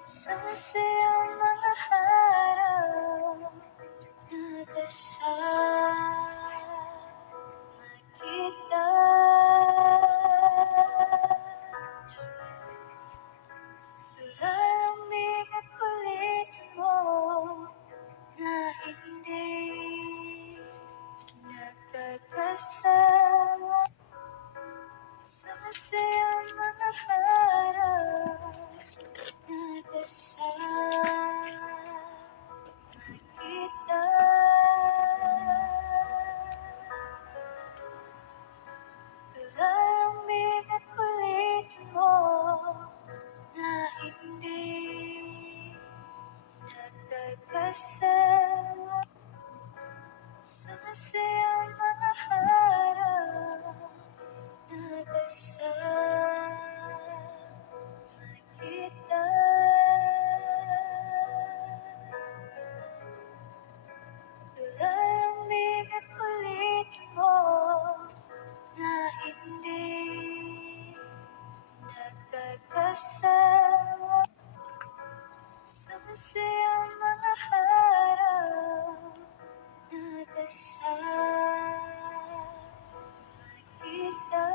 Sa masayang mga araw, nakasama kita. Lalamig at kulitin mo na hindi nagkakasama. Sa masayang mga araw, nakasama kita. Lalamig at kulitin mo na hindi nagkakasama. Sa masayang mga araw, nakasama kita. Lalamig at kulitin mo na hindi nagkakasama. Sa masayang mga araw, nakasama kita.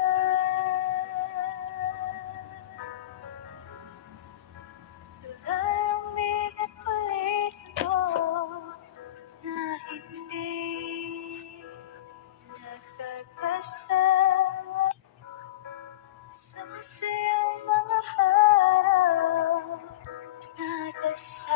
Lalamig at kulitin mo na hindi nagkakasama. Sa masayang mga araw, nakasama